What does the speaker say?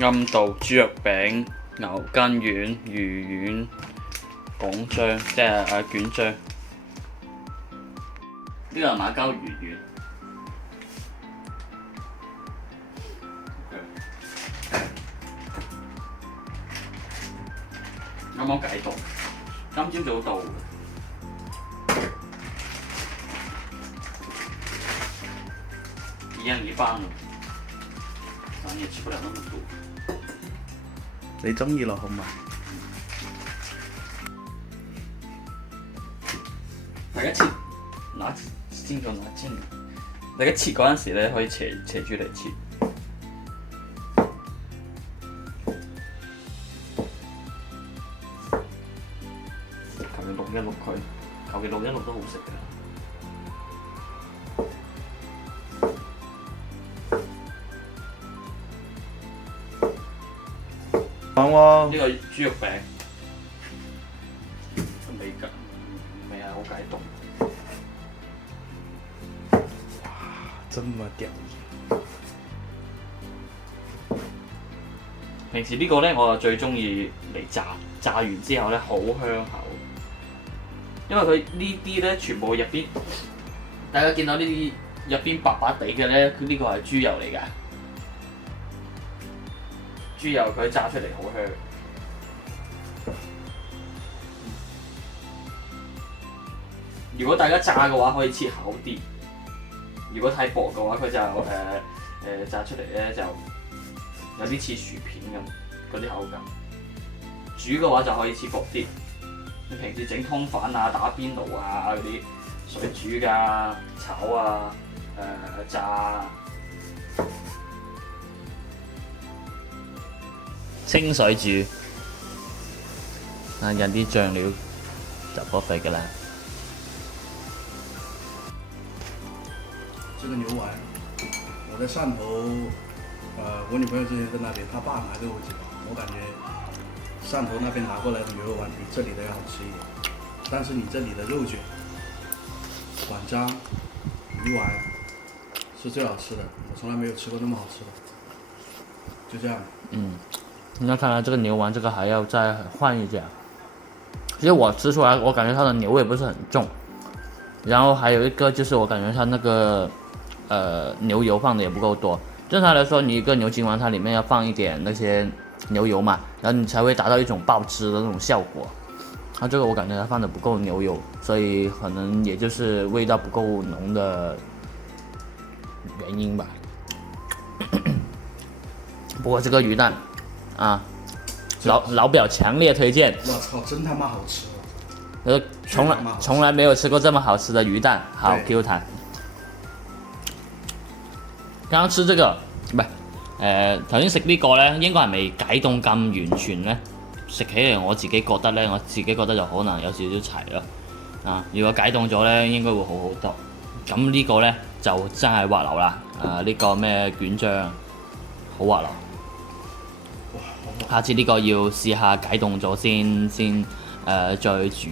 暗度豬肉餅、牛筋丸、魚丸、拱章，即係卷章。呢個係馬鮫魚丸。啱啱解凍，今朝早到。一樣一半了，咱也吃不了那麼多。你中意咯，好嘛？大家切拿尖咗拿尖，大家切嗰陣時咧可以斜住嚟切。求其淥一淥佢，求其淥一淥都好食㗎。呢個豬肉餅未係好解凍。哇，這麼屌！平時呢個咧，我就最中意嚟炸，炸完之後咧好香口，因為佢呢啲咧全部入邊，大家見到呢啲入邊白白地嘅咧，呢個係豬油嚟㗎。豬油佢炸出嚟好香。如果大家炸嘅話，可以切厚啲；如果太薄嘅話，佢就炸出嚟咧就有啲似薯片咁嗰啲口感。煮嘅話就可以切薄啲。你平時整通粉啊、打邊爐啊嗰啲水煮㗎、炒啊、炸啊。清水煮，引啲醬料就破費㗎啦。這個牛丸，我在汕頭，我女朋友之前在那邊，她爸拿給我幾包，我感覺汕頭那邊拿過來的牛肉丸比這裡的要好吃一點。但是你這裡的肉卷、碗章、魚丸是最好吃的，我從來沒有吃過那麼好吃的。就這樣。那看來這個牛丸這個還要再換一家。其實我吃出來，我感覺它的牛味不是很重，然後還有一個就是我感覺它那個牛油放的也不夠多。正常來說，你一個牛筋丸它裡面要放一點那些牛油嘛，然後你才會達到一種爆汁的那種效果。它這個我感覺它放的不夠牛油，所以可能也就是味道不夠濃的原因吧。不過這個魚蛋啊，老表強烈推薦。我操，真他媽好吃！從來沒有吃過這麼好吃的魚蛋，好 Q 彈。剛剛吃這個唔係頭先食呢個咧，應該係未解凍咁完全咧。食起嚟我自己覺得咧，就可能有少少齊咯。啊，如果解凍咗咧，應該會好好多。咁呢個咧就真係滑溜啦。呢個咩卷章，好滑溜。下次呢個要試下解凍咗先再煮。